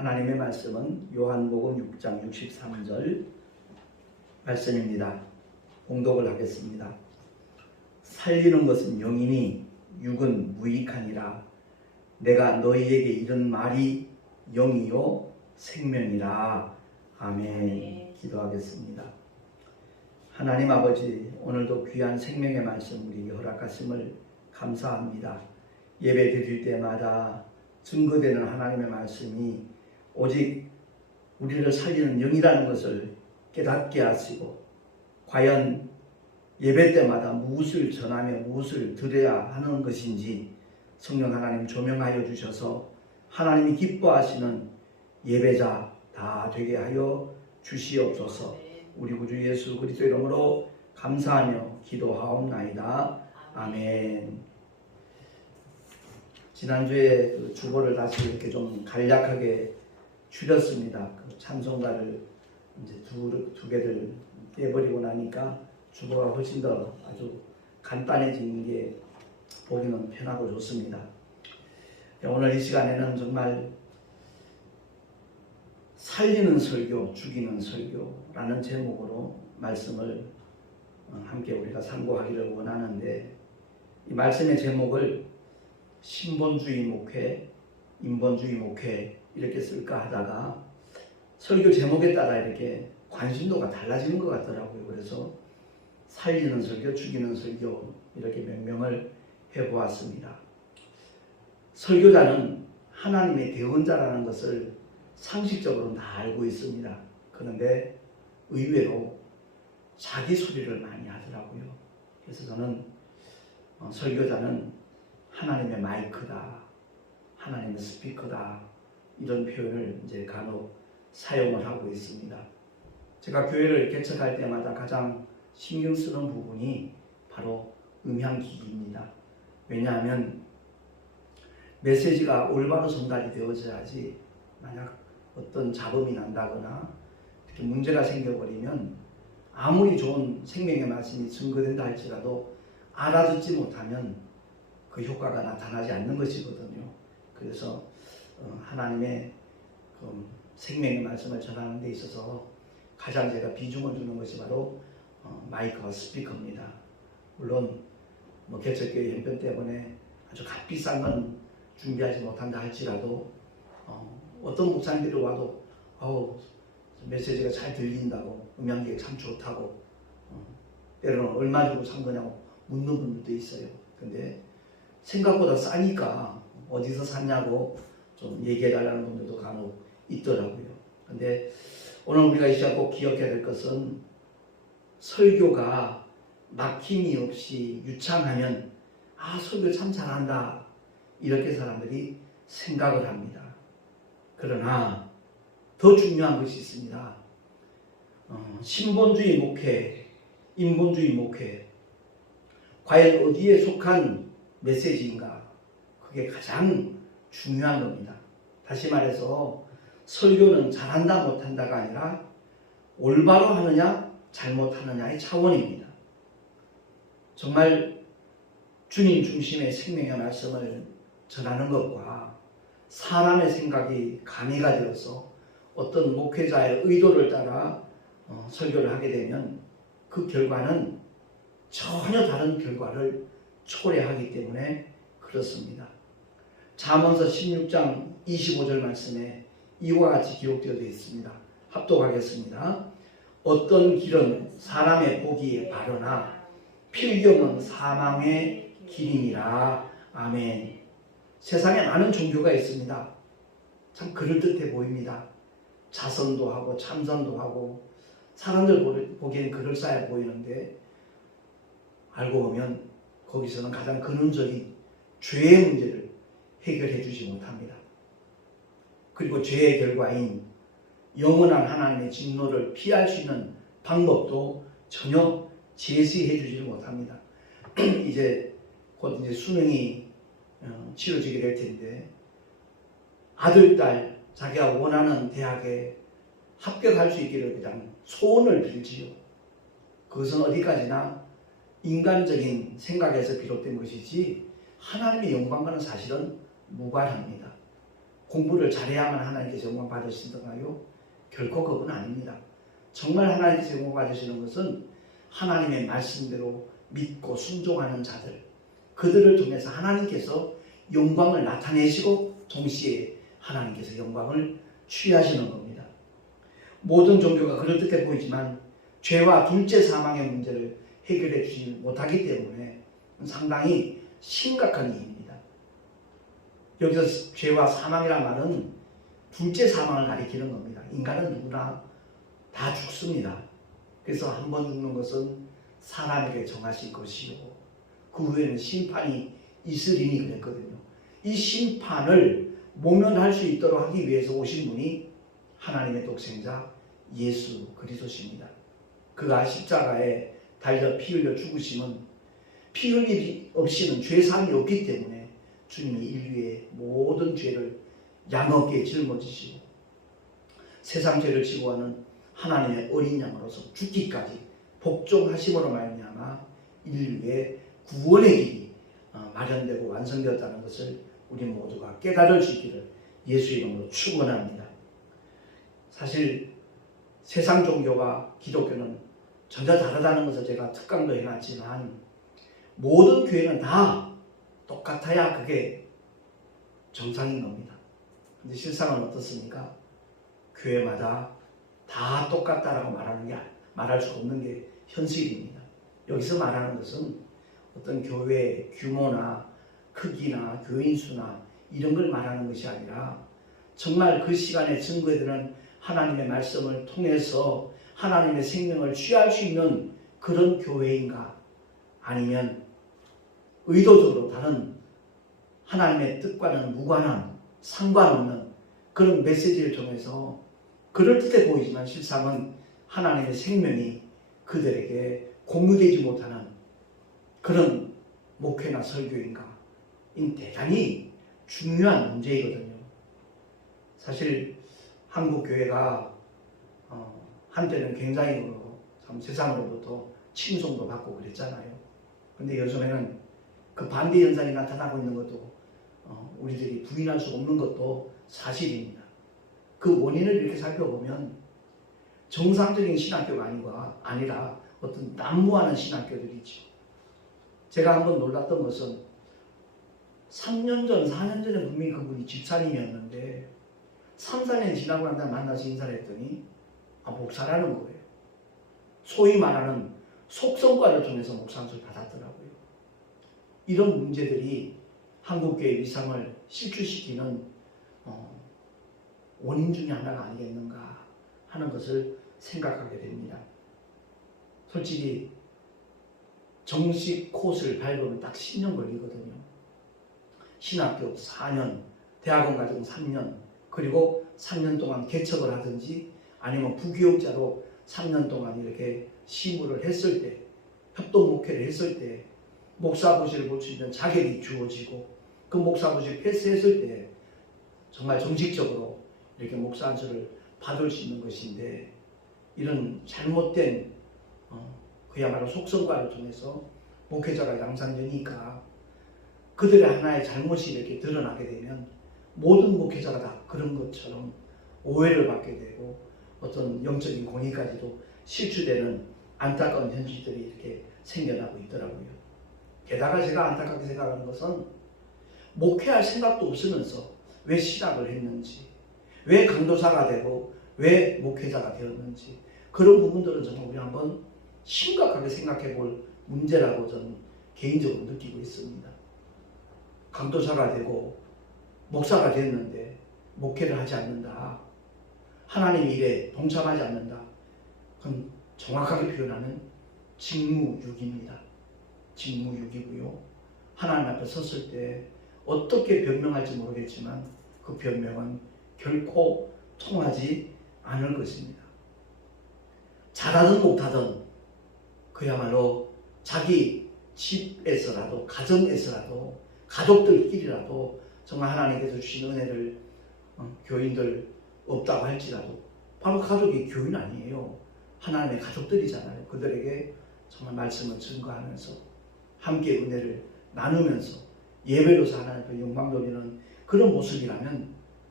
하나님의 말씀은 요한복음 6장 63절 말씀입니다. 봉독을 하겠습니다. 살리는 것은 영이니 육은 무익하니라. 내가 너희에게 이런 말이 영이요 생명이라. 아멘. 기도하겠습니다. 하나님 아버지, 오늘도 귀한 생명의 말씀 우리에게 허락하심을 감사합니다. 예배 드릴 때마다 증거되는 하나님의 말씀이 오직 우리를 살리는 영이라는 것을 깨닫게 하시고, 과연 예배 때마다 무엇을 전하며 무엇을 드려야 하는 것인지 성령 하나님 조명하여 주셔서 하나님이 기뻐하시는 예배자 다 되게 하여 주시옵소서. 우리 구주 예수 그리스도 이름으로 감사하며 기도하옵나이다. 아멘. 지난주에 그 주보를 다시 이렇게 좀 간략하게 줄였습니다. 그 찬송가를 이제 두 개를 떼버리고 나니까 주보가 훨씬 더 아주 간단해지는 게 보기는 편하고 좋습니다. 오늘 이 시간에는 정말 살리는 설교, 죽이는 설교라는 제목으로 말씀을 함께 우리가 상고하기를 원하는데, 이 말씀의 제목을 신본주의 목회, 인본주의 목회 이렇게 쓸까 하다가 설교 제목에 따라 이렇게 관심도가 달라지는 것 같더라고요. 그래서 살리는 설교, 죽이는 설교 이렇게 명명을 해보았습니다. 설교자는 하나님의 대언자라는 것을 상식적으로는 다 알고 있습니다. 그런데 의외로 자기 소리를 많이 하더라고요. 그래서 저는 설교자는 하나님의 마이크다, 하나님의 스피커다, 이런 표현을 이제 간혹 사용을 하고 있습니다. 제가 교회를 개척할 때마다 가장 신경 쓰는 부분이 바로 음향기기입니다. 왜냐하면 메시지가 올바로 전달이 되어져야지, 만약 어떤 잡음이 난다거나 이렇게 문제가 생겨버리면 아무리 좋은 생명의 말씀이 증거된다 할지라도 알아듣지 못하면 그 효과가 나타나지 않는 것이거든요. 그래서 하나님의 그 생명의 말씀을 전하는 데 있어서 가장 제가 비중을 두는 것이 바로 마이크와 스피커입니다. 물론 개척교회 형편 때문에 아주 값비싼 건 준비하지 못한다 할지라도 어떤 목사님들이 와도 메시지가 잘 들린다고, 음향기가 참 좋다고, 때로는 얼마 주고 산 거냐고 묻는 분들도 있어요. 근데 생각보다 싸니까 어디서 샀냐고 좀 얘기해 달라는 분들도 간혹 있더라고요. 근데 오늘 우리가 이 시간 꼭 기억해야 될 것은, 설교가 막힘이 없이 유창하면 설교 참 잘한다 이렇게 사람들이 생각을 합니다. 그러나 더 중요한 것이 있습니다. 신본주의 목회, 인본주의 목회, 과연 어디에 속한 메시지인가? 그게 가장 중요한 겁니다. 다시 말해서 설교는 잘한다 못한다가 아니라 올바로 하느냐 잘못하느냐의 차원입니다. 정말 주님 중심의 생명의 말씀을 전하는 것과 사람의 생각이 가미가 되어서 어떤 목회자의 의도를 따라 설교를 하게 되면 그 결과는 전혀 다른 결과를 초래하기 때문에 그렇습니다. 잠언서 16장 25절 말씀에 이와 같이 기록되어 있습니다. 합독하겠습니다. 어떤 길은 사람의 보기에 바르나 필경은 사망의 길이니라. 아멘. 세상에 많은 종교가 있습니다. 참 그럴듯해 보입니다. 자선도 하고 참선도 하고 사람들 보기엔 그럴싸해 보이는데, 알고 보면 거기서는 가장 근원적인 죄의 문제를 해결해 주지 못합니다. 그리고 죄의 결과인 영원한 하나님의 진노를 피할 수 있는 방법도 전혀 제시해 주지 못합니다. 이제 곧 수능이 치러지게 될 텐데, 아들, 딸 자기가 원하는 대학에 합격할 수 있기를 그냥 소원을 빌지요. 그것은 어디까지나 인간적인 생각에서 비롯된 것이지 하나님의 영광과는 사실은 무관합니다. 공부를 잘해야만 하나님께서 영광 받으시던가요? 결코 그건 아닙니다. 정말 하나님께서 영광 받으시는 것은 하나님의 말씀대로 믿고 순종하는 자들, 그들을 통해서 하나님께서 영광을 나타내시고 동시에 하나님께서 영광을 취하시는 겁니다. 모든 종교가 그럴듯해 보이지만 죄와 둘째 사망의 문제를 해결해 주지 못하기 때문에 상당히 심각한 일입니다. 여기서 죄와 사망이란 말은 둘째 사망을 가리키는 겁니다. 인간은 누구나 다 죽습니다. 그래서 한 번 죽는 것은 사람에게 정하신 것이요, 그 후에는 심판이 있으리니 그랬거든요. 이 심판을 모면할 수 있도록 하기 위해서 오신 분이 하나님의 독생자 예수 그리스도십니다. 그가 십자가에 달려 피 흘려 죽으심은 피 흘림 없이는 죄사함이 없기 때문에 주님이 인류의 모든 죄를 양어깨에 짊어지시고 세상 죄를 지고 하는 하나님의 어린 양으로서 죽기까지 복종하심으로 말미암아 인류의 구원의 길이 마련되고 완성되었다는 것을 우리 모두가 깨달을 수 있기를 예수의 이름으로 축원합니다. 사실 세상 종교와 기독교는 전혀 다르다는 것을 제가 특강도 해놨지만 모든 교회는 다 똑같아야 그게 정상인 겁니다. 근데 실상은 어떻습니까? 교회마다 다 똑같다라고 말할 수 없는 게 현실입니다. 여기서 말하는 것은 어떤 교회의 규모나 크기나 교인 수나 이런 걸 말하는 것이 아니라 정말 그 시간에 증거되는 하나님의 말씀을 통해서 하나님의 생명을 취할 수 있는 그런 교회인가, 아니면 의도적으로 다른 하나님의 뜻과는 무관한 상관없는 그런 메시지를 통해서 그럴듯해 보이지만 실상은 하나님의 생명이 그들에게 공유되지 못하는 그런 목회나 설교인가, 이 대단히 중요한 문제이거든요. 사실 한국 교회가 한때는 굉장히 참 세상으로부터 칭송도 받고 그랬잖아요. 근데 요즘에는 그 반대 현상이 나타나고 있는 것도 우리들이 부인할 수 없는 것도 사실입니다. 그 원인을 이렇게 살펴보면 정상적인 신학교가 아니라 어떤 난무하는 신학교들이죠. 제가 한번 놀랐던 것은 3년 전, 4년 전에 분명히 그분이 집사님이었는데 3, 4년 지나고 난 다음에 만나서 인사를 했더니 목사라는 거예요. 소위 말하는 속성과를 통해서 목사를 받았더라고요. 이런 문제들이 한국교회의 위상을 실추시키는 원인 중에 하나가 아니겠는가 하는 것을 생각하게 됩니다. 솔직히 정식 코스를 밟으면 딱 10년 걸리거든요. 신학교 4년, 대학원 과정 3년, 그리고 3년 동안 개척을 하든지 아니면 부교육자로 3년 동안 이렇게 시무를 했을 때, 협동 목회를 했을 때 목사부실을 볼 수 있는 자격이 주어지고 그 목사부실 패스했을 때 정말 정식적으로 이렇게 목사 안수를 받을 수 있는 것인데, 이런 잘못된 그야말로 속성과를 통해서 목회자가 양산되니까 그들의 하나의 잘못이 이렇게 드러나게 되면 모든 목회자가 다 그런 것처럼 오해를 받게 되고 어떤 영적인 권위까지도 실추되는 안타까운 현실들이 이렇게 생겨나고 있더라고요. 게다가 제가 안타깝게 생각하는 것은 목회할 생각도 없으면서 왜 신학을 했는지, 왜 강도사가 되고 왜 목회자가 되었는지, 그런 부분들은 정말 우리 한번 심각하게 생각해 볼 문제라고 저는 개인적으로 느끼고 있습니다. 강도사가 되고 목사가 됐는데 목회를 하지 않는다, 하나님의 일에 동참하지 않는다, 그건 정확하게 표현하는 직무유기입니다. 직무유기고요. 하나님 앞에 섰을 때 어떻게 변명할지 모르겠지만 그 변명은 결코 통하지 않을 것입니다. 잘하든 못하든 그야말로 자기 집에서라도, 가정에서라도, 가족들끼리라도 정말 하나님께서 주신 은혜를 교인들 없다고 할지라도 바로 가족이 교인 아니에요. 하나님의 가족들이잖아요. 그들에게 정말 말씀을 증거하면서 함께 은혜를 나누면서 예배로서 하나님께 영광 돌리는 그런 모습이라면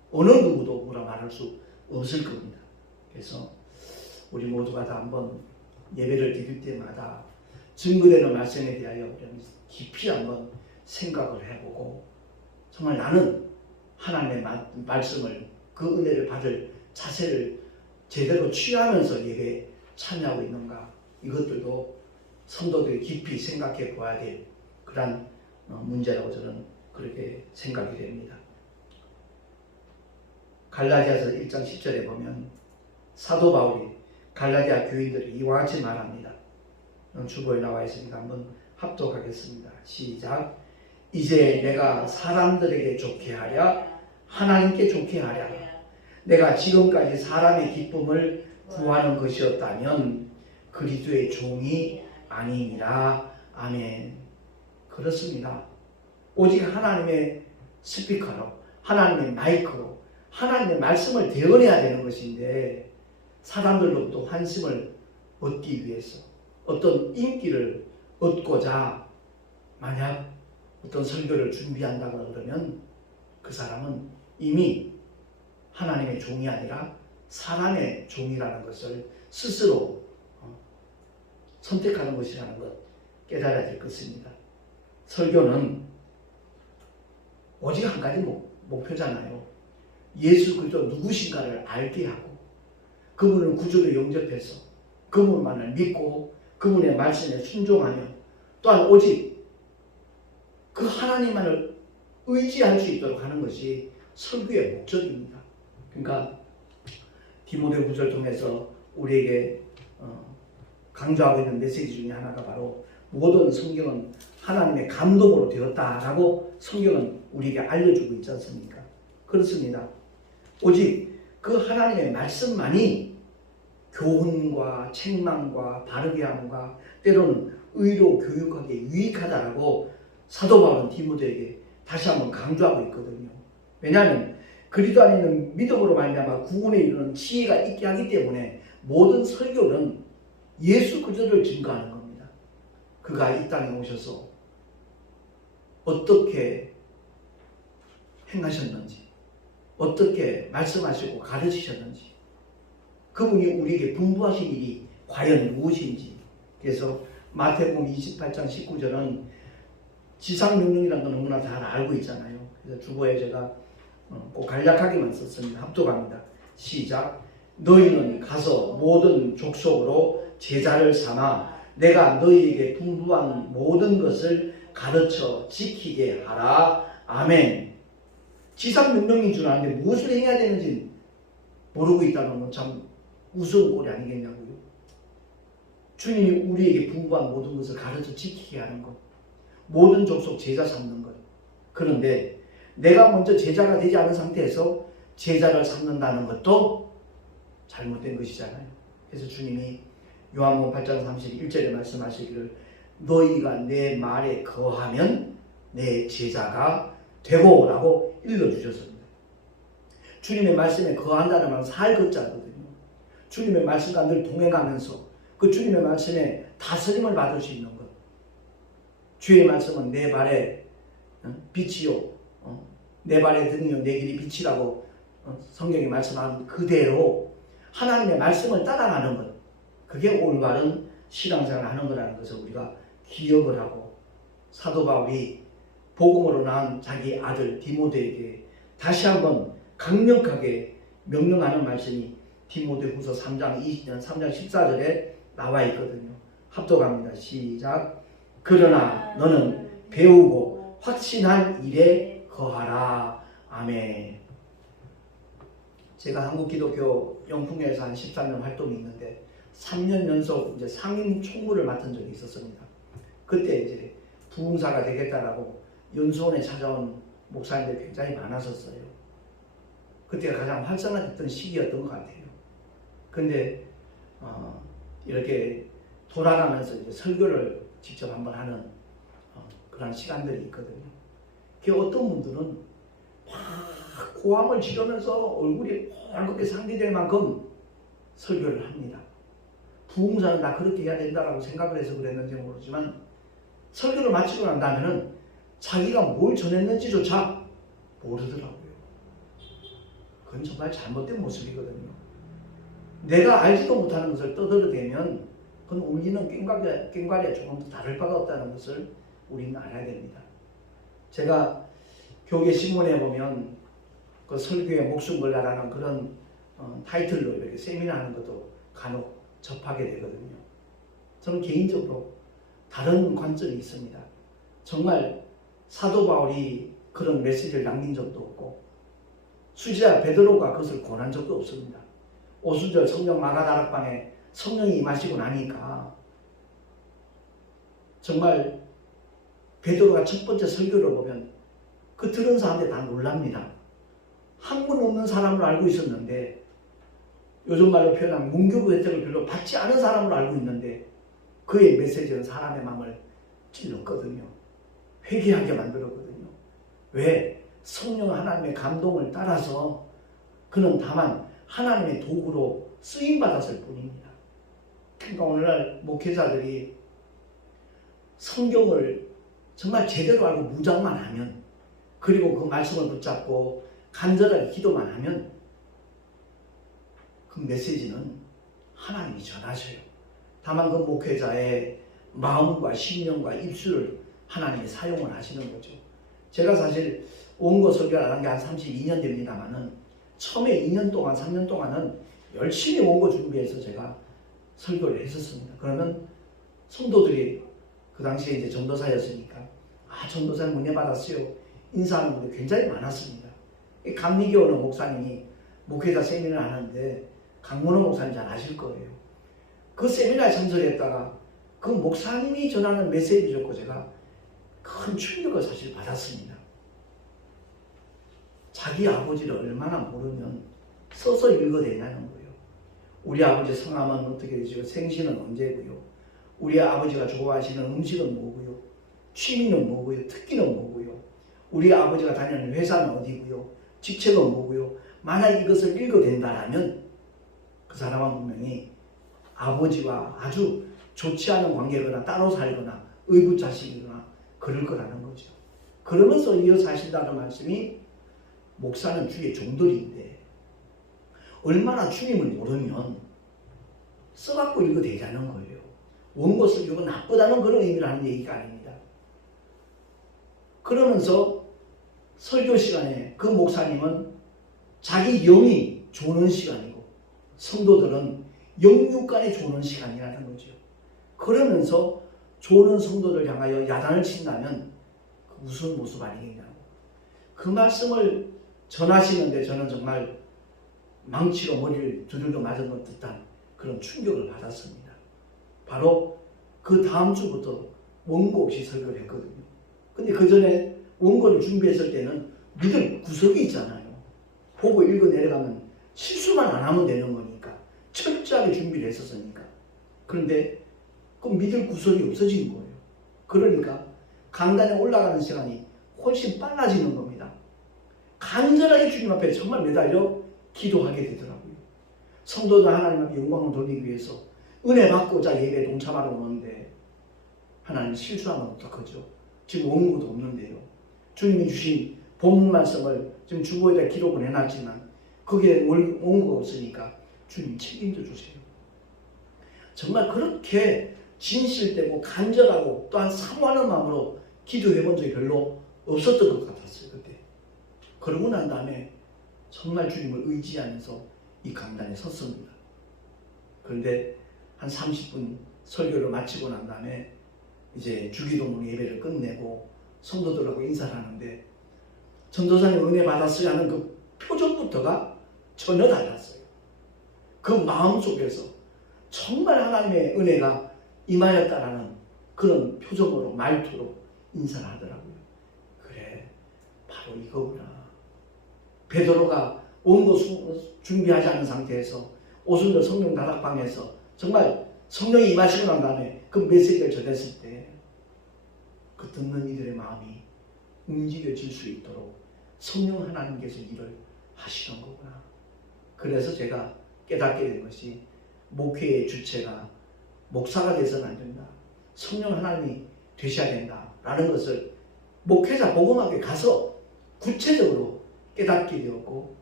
어느 누구도 뭐라 말할 수 없을 겁니다. 그래서 우리 모두가 다 한번 예배를 드릴 때마다 증거되는 말씀에 대하여 깊이 한번 생각을 해보고, 정말 나는 하나님의 말씀을, 그 은혜를 받을 자세를 제대로 취하면서 예배에 참여하고 있는가, 이것들도 성도들이 깊이 생각해 보아야 될 그런 문제라고 저는 그렇게 생각이 됩니다. 갈라디아서 1장 10절에 보면 사도 바울이 갈라디아 교인들이 이와 같이 말합니다. 주보에 나와 있으니까 한번 합독하겠습니다. 시작. 이제 내가 사람들에게 좋게 하랴 하나님께 좋게 하랴, 내가 지금까지 사람의 기쁨을 구하는 것이었다면 그리스도의 종이 아니니라. 아멘. 그렇습니다. 오직 하나님의 스피커로, 하나님의 마이크로 하나님의 말씀을 대언해야 되는 것인데, 사람들로부터 환심을 얻기 위해서 어떤 인기를 얻고자 만약 어떤 설교를 준비한다고 그러면 그 사람은 이미 하나님의 종이 아니라 사람의 종이라는 것을 스스로 선택하는 것이라는 것 깨달아야 될 것입니다. 설교는 오직 한 가지 목표잖아요. 예수 그리스도 누구신가를 알게 하고, 그분을 구주로 영접해서 그분만을 믿고 그분의 말씀에 순종하며, 또한 오직 그 하나님만을 의지할 수 있도록 하는 것이 설교의 목적입니다. 그러니까 디모데 후서를 통해서 우리에게 강조하고 있는 메시지 중에 하나가 바로 모든 성경은 하나님의 감동으로 되었다라고 성경은 우리에게 알려주고 있지 않습니까? 그렇습니다. 오직 그 하나님의 말씀만이 교훈과 책망과 바르게 함과 때로는 의로 교육하기에 유익하다라고 사도 바울은 디모데에게 다시 한번 강조하고 있거든요. 왜냐하면 그리스도 안에 있는 믿음으로 말미암아 구원에 이르는 지혜가 있게 하기 때문에 모든 설교는 예수 그리스도를 증거하는 겁니다. 그가 이 땅에 오셔서 어떻게 행하셨는지, 어떻게 말씀하시고 가르치셨는지, 그분이 우리에게 분부하신 일이 과연 무엇인지. 그래서 마태복음 28장 19절은 지상명령이라는 건 너무나 잘 알고 있잖아요. 그래서 주보에 제가 꼭 간략하게만 썼습니다. 합독합니다. 시작. 너희는 가서 모든 족속으로 제자를 삼아 내가 너희에게 분부한 모든 것을 가르쳐 지키게 하라. 아멘. 지상명령인 줄 아는데 무엇을 해야 되는지 모르고 있다는 건 참 우스운 꼴이 아니겠냐고요. 주님이 우리에게 분부한 모든 것을 가르쳐 지키게 하는 것, 모든 족속 제자 삼는 것. 그런데 내가 먼저 제자가 되지 않은 상태에서 제자를 삼는다는 것도 잘못된 것이잖아요. 그래서 주님이 요한복음 8장 31절에 말씀하시기를 너희가 내 말에 거하면 내 제자가 되고 라고 일러주셨습니다. 주님의 말씀에 거한다는 말은 살 것자거든요. 주님의 말씀과 늘 동행하면서 그 주님의 말씀에 다스림을 받을 수 있는 것. 주의 말씀은 내 발에 빛이요 내 발에 등이요 내 길이 빛이라고 성경이 말씀하는 그대로 하나님의 말씀을 따라가는 것, 그게 올바른 신앙생활을 하는 거라는 것을 우리가 기억을 하고, 사도 바울이 복음으로 낳은 자기 아들 디모데에게 다시 한번 강력하게 명령하는 말씀이 디모데후서 3장 14절에 나와 있거든요. 합독합니다. 시작. 그러나 너는 배우고 확신한 일에 거하라. 아멘. 제가 한국기독교 영풍회에서 한 13년 활동이 있는데 3년 연속 이제 상임 총무를 맡은 적이 있었습니다. 그때 이제 부흥사가 되겠다라고 연수원에 찾아온 목사님들이 굉장히 많았었어요. 그때가 가장 활성화됐던 시기였던 것 같아요. 근데 이렇게 돌아가면서 이제 설교를 직접 한번 하는 그런 시간들이 있거든요. 그 어떤 분들은 막 고함을 지르면서 얼굴이 헐겁게 상기될 만큼 설교를 합니다. 부흥사는 나 그렇게 해야 된다라고 생각을 해서 그랬는지 모르지만 설교를 마치고 난 다음에는 자기가 뭘 전했는지조차 모르더라고요. 그건 정말 잘못된 모습이거든요. 내가 알지도 못하는 것을 떠들어대면 그건 울리는 꽹과리와 조금 더 다를 바가 없다는 것을 우리는 알아야 됩니다. 제가 교계 신문에 보면 그 설교에 목숨 걸라라는 그런 타이틀로 이렇게 세미나하는 것도 간혹 접하게 되거든요. 저는 개인적으로 다른 관점이 있습니다. 정말 사도 바울이 그런 메시지를 남긴 적도 없고 수지자 베드로가 그것을 권한 적도 없습니다. 오순절 성령 마가다락방에 성령이 임하시고 나니까 정말 베드로가 첫 번째 설교를 보면 그 들은 사람들이 다 놀랍니다. 학문 없는 사람으로 알고 있었는데 요즘 말로 표현하면 문교부 혜택을 별로 받지 않은 사람으로 알고 있는데 그의 메시지는 사람의 마음을 찔렀거든요. 회개하게 만들었거든요. 왜? 성령 하나님의 감동을 따라서 그는 다만 하나님의 도구로 쓰임받았을 뿐입니다. 그러니까 오늘날 목회자들이 성경을 정말 제대로 알고 묵상만 하면 그리고 그 말씀을 붙잡고 간절하게 기도만 하면 그 메시지는 하나님이 전하셔요. 다만 그 목회자의 마음과 심령과 입술을 하나님이 사용을 하시는 거죠. 제가 사실 원고 설교를 안 한 게 한 32년 됩니다만은 처음에 2년 동안 3년 동안은 열심히 원고 준비해서 제가 설교를 했었습니다. 그러면 성도들이 그 당시에 이제 전도사였으니까 전도사님 은혜 받았어요. 인사하는 분들이 굉장히 많았습니다. 강미교 오는 목사님이 목회자 세미나를 하는데 강문호 목사님 잘 아실 거예요. 그 세미나에 참석했다가 그 목사님이 전하는 메시지 듣고 제가 큰 충격을 사실 받았습니다. 자기 아버지를 얼마나 모르면 써서 읽어대냐는 거예요. 우리 아버지 성함은 어떻게 되시고 생신은 언제고요. 우리 아버지가 좋아하시는 음식은 뭐고요. 취미는 뭐고요. 특기는 뭐고요. 우리 아버지가 다니는 회사는 어디고요. 직책은 뭐고요. 만약 이것을 읽어댄다라면 그 사람은 분명히 아버지와 아주 좋지 않은 관계거나 따로 살거나 의붓자식이거나 그럴 거라는 거죠. 그러면서 이어서 하신다는 말씀이 목사는 주의 종들인데 얼마나 주님을 모르면 써갖고 읽어대자는 거예요. 원고 설교가 나쁘다는 그런 의미를 하는 얘기가 아닙니다. 그러면서 설교 시간에 그 목사님은 자기 영이 조는 시간이고 성도들은 영육간에 조는 시간이라는 거죠. 그러면서 조는 성도들 향하여 야단을 친다면 무슨 모습 아니겠냐고. 그 말씀을 전하시는데 저는 정말 망치로 머리를 두들겨 맞은 것 듯한 그런 충격을 받았습니다. 바로 그 다음 주부터 원고 없이 설교를 했거든요. 근데 그 전에 원고를 준비했을 때는 믿을 구석이 있잖아요. 보고 읽어 내려가면 실수만 안 하면 되는 거니까 철저하게 준비를 했었으니까. 그런데 그 믿을 구석이 없어진 거예요. 그러니까 강단에 올라가는 시간이 훨씬 빨라지는 겁니다. 간절하게 주님 앞에 정말 매달려 기도하게 되더라고요. 성도들 하나님 앞에 영광을 돌리기 위해서 은혜 받고자 예배에 동참하러 오는데 하나님 실수하면 어떡하죠? 지금 원고도 없는데요. 주님이 주신 본문 말씀을 지금 주보에다 기록을 해놨지만 거기에 원고가 없으니까 주님 책임져 주세요. 정말 그렇게 진실되고 간절하고 또한 사모하는 마음으로 기도해 본 적이 별로 없었던 것 같았어요. 그때. 그러고 난 다음에 정말 주님을 의지하면서 이 강단에 섰습니다. 그런데 한 30분 설교를 마치고 난 다음에 이제 주기도문 예배를 끝내고 성도들하고 인사를 하는데 전도사님 은혜 받았어요 하는 그 표정부터가 전혀 달랐어요. 그 마음 속에서 정말 하나님의 은혜가 임하였다라는 그런 표정으로 말투로 인사를 하더라고요. 그래, 바로 이거구나. 베드로가 원고 준비하지 않은 상태에서 오순절 성령 다락방에서 정말 성령이 임하시고 난 다음에 그 메시지를 전했을 때 그 듣는 이들의 마음이 움직여질 수 있도록 성령 하나님께서 일을 하시는 거구나. 그래서 제가 깨닫게 된 것이 목회의 주체가 목사가 돼서는 안 된다. 성령 하나님이 되셔야 된다라는 것을 목회자 복음학교에 가서 구체적으로 깨닫게 되었고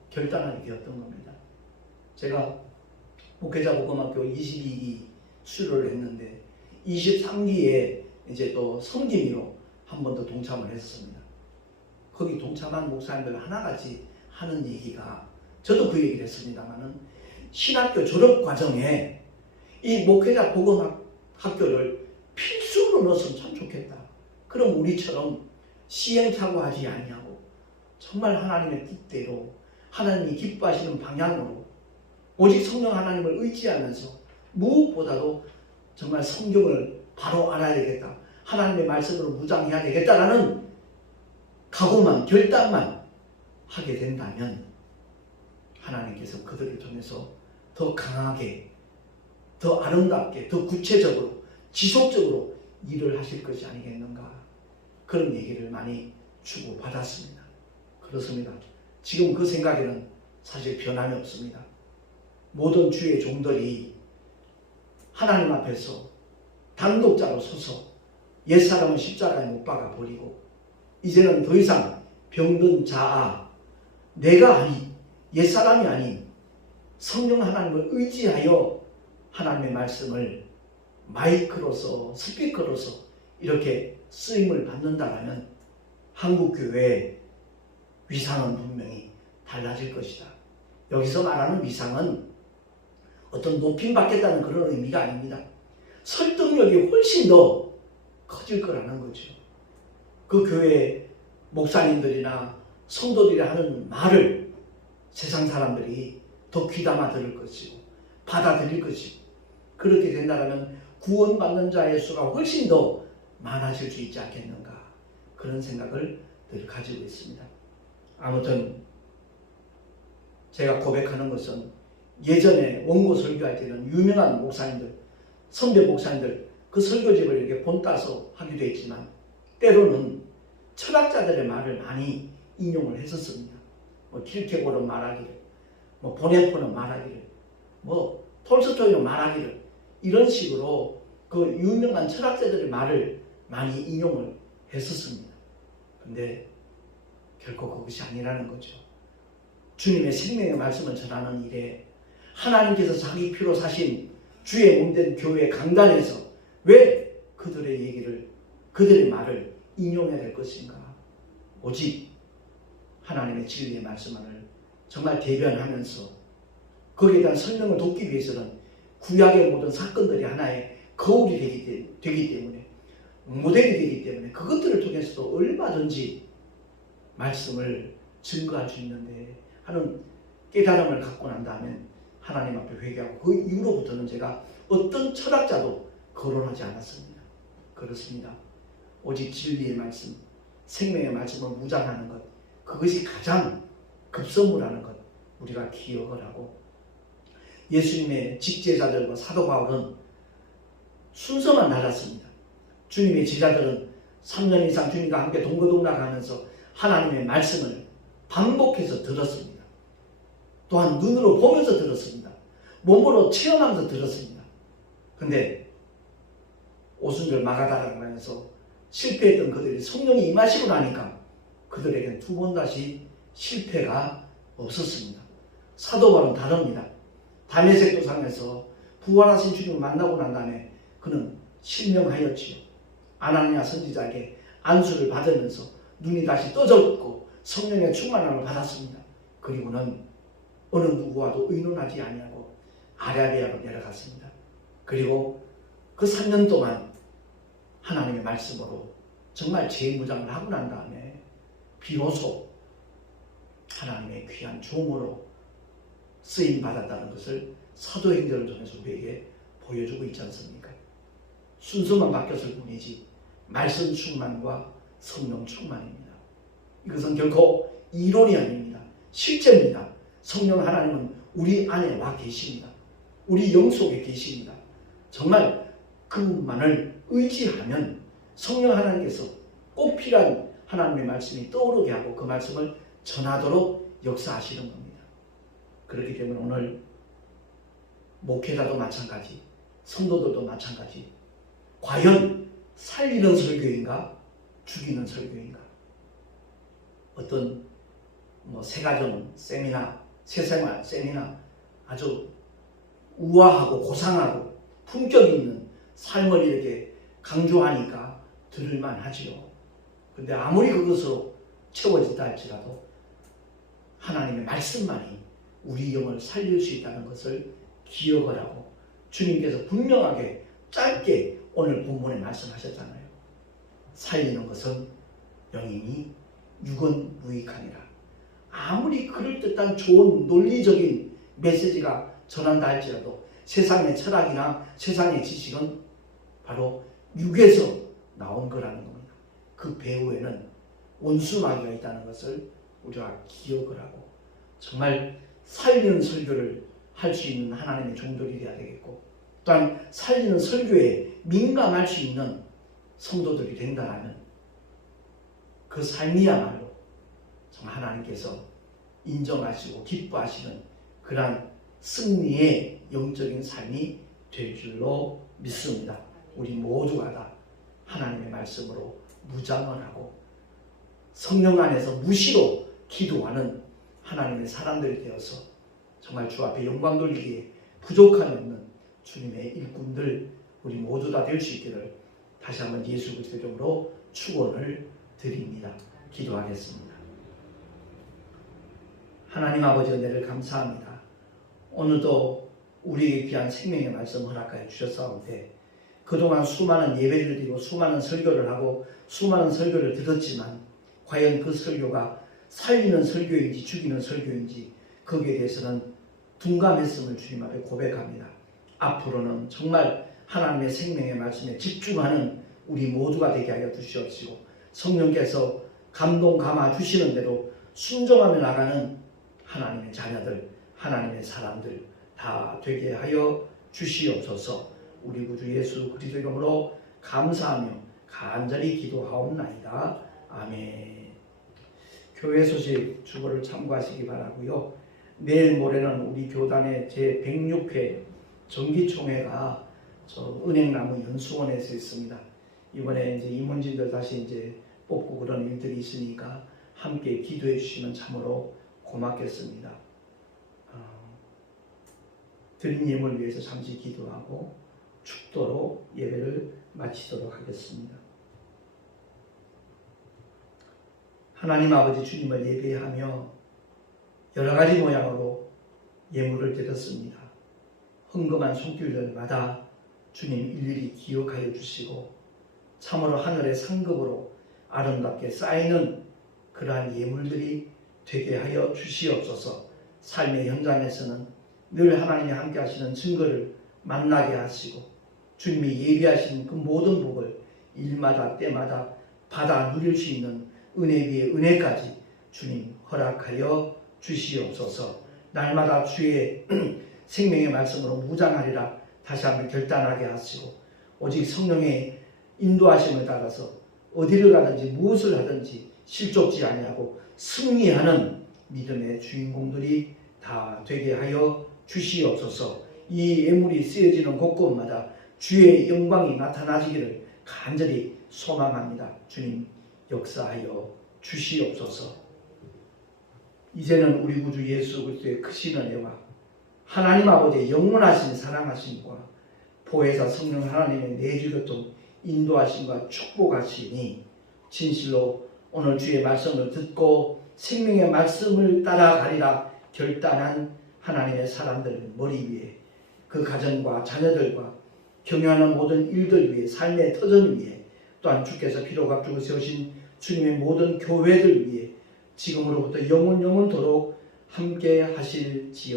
결단하게 되었던 겁니다. 제가 목회자 복음학교 22기 수료를 했는데 23기에 이제 또 섬김이로 한 번 더 동참을 했었습니다. 거기 동참한 목사님들 하나같이 하는 얘기가, 저도 그 얘기를 했습니다만은, 신학교 졸업 과정에 이 목회자 복음학교를 필수로 넣었으면 참 좋겠다. 그럼 우리처럼 시행착오하지 아니하고 정말 하나님의 뜻대로, 하나님이 기뻐하시는 방향으로 오직 성령 하나님을 의지하면서 무엇보다도 정말 성경을 바로 알아야 되겠다, 하나님의 말씀으로 무장해야 되겠다라는 각오만, 결단만 하게 된다면 하나님께서 그들을 통해서 더 강하게, 더 아름답게, 더 구체적으로, 지속적으로 일을 하실 것이 아니겠는가, 그런 얘기를 많이 주고받았습니다. 그렇습니다. 지금 그 생각에는 사실 변함이 없습니다. 모든 주의 종들이 하나님 앞에서 단독자로 서서 옛사람은 십자가에 못 박아 버리고 이제는 더 이상 병든 자아, 내가 아닌, 옛사람이 아닌 성령 하나님을 의지하여 하나님의 말씀을 마이크로서, 스피커로서 이렇게 쓰임을 받는다면 한국교회의 위상은 분명히 달라질 것이다. 여기서 말하는 위상은 어떤 높임 받겠다는 그런 의미가 아닙니다. 설득력이 훨씬 더 커질 거라는 거죠. 그 교회 목사님들이나 성도들이 하는 말을 세상 사람들이 더 귀담아 들을 것이고 받아들일 것이고, 그렇게 된다면 구원받는 자의 수가 훨씬 더 많아질 수 있지 않겠는가, 그런 생각을 늘 가지고 있습니다. 아무튼 제가 고백하는 것은, 예전에 원고 설교할 때는 유명한 목사님들, 선배 목사님들 그 설교집을 이렇게 본따서 하기도 했지만 때로는 철학자들의 말을 많이 인용을 했었습니다. 킬케고르 말하기를, 보네포는 말하기를, 톨스토이는 말하기를, 이런 식으로 그 유명한 철학자들의 말을 많이 인용을 했었습니다. 근데 결코 그것이 아니라는 거죠. 주님의 생명의 말씀을 전하는 일에 하나님께서 자기 피로 사신 주의 몸된 교회 강단에서 왜 그들의 얘기를, 그들의 말을 인용해야 될 것인가? 오직 하나님의 진리의 말씀을 정말 대변하면서 거기에 대한 설명을 돕기 위해서는 구약의 모든 사건들이 하나의 거울이 되기 때문에, 모델이 되기 때문에 그것들을 통해서도 얼마든지 말씀을 증거할 수 있는데 하는 깨달음을 갖고 난 다음에 하나님 앞에 회개하고, 그 이후로부터는 제가 어떤 철학자도 거론하지 않았습니다. 그렇습니다. 오직 진리의 말씀, 생명의 말씀을 무장하는 것, 그것이 가장 급선무라는 것 우리가 기억을 하고, 예수님의 직제자들과 사도 바울은 순서만 달랐습니다. 주님의 제자들은 3년 이상 주님과 함께 동거동락하면서 하나님의 말씀을 반복해서 들었습니다. 또한 눈으로 보면서 들었습니다. 몸으로 체험하면서 들었습니다. 근데 오순절 마가다락방에서 실패했던 그들이 성령이 임하시고 나니까 그들에게는 두 번 다시 실패가 없었습니다. 사도 바울은 다릅니다. 다메섹 도상에서 부활하신 주님을 만나고 난 다음에 그는 실명하였지요. 아나니아 선지자에게 안수를 받으면서 눈이 다시 떠졌고 성령의 충만함을 받았습니다. 그리고는 어느 누구와도 의논하지 아니하고 아라비아로 내려갔습니다. 그리고 그 3년 동안 하나님의 말씀으로 정말 재무장을 하고 난 다음에 비로소 하나님의 귀한 종으로 쓰임받았다는 것을 사도행전을 통해서 우리에게 보여주고 있지 않습니까? 순서만 바뀌었을 뿐이지 말씀 충만과 성령 충만입니다. 이것은 결코 이론이 아닙니다. 실제입니다. 성령 하나님은 우리 안에 와 계십니다. 우리 영 속에 계십니다. 정말 그분만을 의지하면 성령 하나님께서 꼭 필요한 하나님의 말씀이 떠오르게 하고 그 말씀을 전하도록 역사하시는 겁니다. 그렇기 때문에 오늘 목회자도 마찬가지, 성도들도 마찬가지, 과연 살리는 설교인가 죽이는 설교인가, 어떤 새가정 세미나, 새생활 세미나 아주 우아하고 고상하고 품격 있는 삶을 이렇게 강조하니까 들을만 하지요. 근데 아무리 그것으로 채워진다 할지라도 하나님의 말씀만이 우리 영을 살릴 수 있다는 것을 기억을 하고 주님께서 분명하게 짧게 오늘 본문에 말씀하셨잖아요. 살리는 것은 영이니 육은 무익하니라. 아무리 그럴듯한 좋은 논리적인 메시지가 전한다 할지라도 세상의 철학이나 세상의 지식은 바로 육에서 나온 거라는 겁니다. 그 배후에는 온순하기가 있다는 것을 우리가 기억을 하고 정말 살리는 설교를 할 수 있는 하나님의 종들이 되어야 되겠고, 또한 살리는 설교에 민감할 수 있는 성도들이 된다면 그 삶이야말로 정말 하나님께서 인정하시고 기뻐하시는 그러한 승리의 영적인 삶이 될 줄로 믿습니다. 우리 모두가 다 하나님의 말씀으로 무장을 하고 성령 안에서 무시로 기도하는 하나님의 사람들이 되어서 정말 주 앞에 영광 돌리기에 부족함이 없는 주님의 일꾼들 우리 모두 다 될 수 있기를 다시 한번 예수 그리스도의 이름으로 축원을 드립니다. 기도하겠습니다. 하나님 아버지 은혜를 감사합니다. 오늘도 우리에게 귀한 생명의 말씀 허락하여 주셨사온데 그동안 수많은 예배를 드리고 수많은 설교를 하고 수많은 설교를 들었지만 과연 그 설교가 살리는 설교인지 죽이는 설교인지 거기에 대해서는 둔감했음을 주님 앞에 고백합니다. 앞으로는 정말 하나님의 생명의 말씀에 집중하는 우리 모두가 되게 하여 주시옵시고 성령께서 감동 감화 주시는 대로 순종하며 나가는 하나님의 자녀들, 하나님의 사람들 다 되게 하여 주시옵소서. 우리 구주 예수 그리스도 이름으로 감사하며 간절히 기도하옵나이다. 아멘. 교회 소식 주보를 참고하시기 바라고요. 내일 모레는 우리 교단의 제106회 정기총회가 저 은행나무 연수원에서 있습니다. 이번에 이제 임원진들 다시 이제 뽑고 그런 일들이 있으니까 함께 기도해 주시면 참으로 고맙겠습니다. 드린 예물을 위해서 잠시 기도하고 축도로 예배를 마치도록 하겠습니다. 하나님 아버지 주님을 예배하며 여러 가지 모양으로 예물을 드렸습니다. 헌금한 손길들마다 주님 일일이 기억하여 주시고 참으로 하늘의 상급으로 아름답게 쌓이는 그러한 예물들이 되게 하여 주시옵소서. 삶의 현장에서는 늘 하나님이 함께 하시는 증거를 만나게 하시고 주님이 예비하신 그 모든 복을 일마다 때마다 받아 누릴 수 있는 은혜 위에 은혜까지 주님 허락하여 주시옵소서. 날마다 주의 생명의 말씀으로 무장하리라 다시 한번 결단하게 하시고 오직 성령의 인도하심을 따라서 어디를 가든지 무엇을 하든지 실족지 아니하고 승리하는 믿음의 주인공들이 다 되게 하여 주시옵소서. 이 예물이 쓰여지는 곳곳마다 주의 영광이 나타나시기를 간절히 소망합니다. 주님 역사하여 주시옵소서. 이제는 우리 구주 예수 그리스도의 크신 은혜와 하나님 아버지의 영원하신 사랑하심과 보혜사 성령 하나님의 내주교통 인도하심과 축복하시니 진실로 오늘 주의 말씀을 듣고 생명의 말씀을 따라가리라 결단한 하나님의 사람들 머리 위에 그 가정과 자녀들과 경영하는 모든 일들 위에 삶의 터전 위에 또한 주께서 피로 값주고 세우신 주님의 모든 교회들 위에 지금으로부터 영원토록 함께 하실지어다.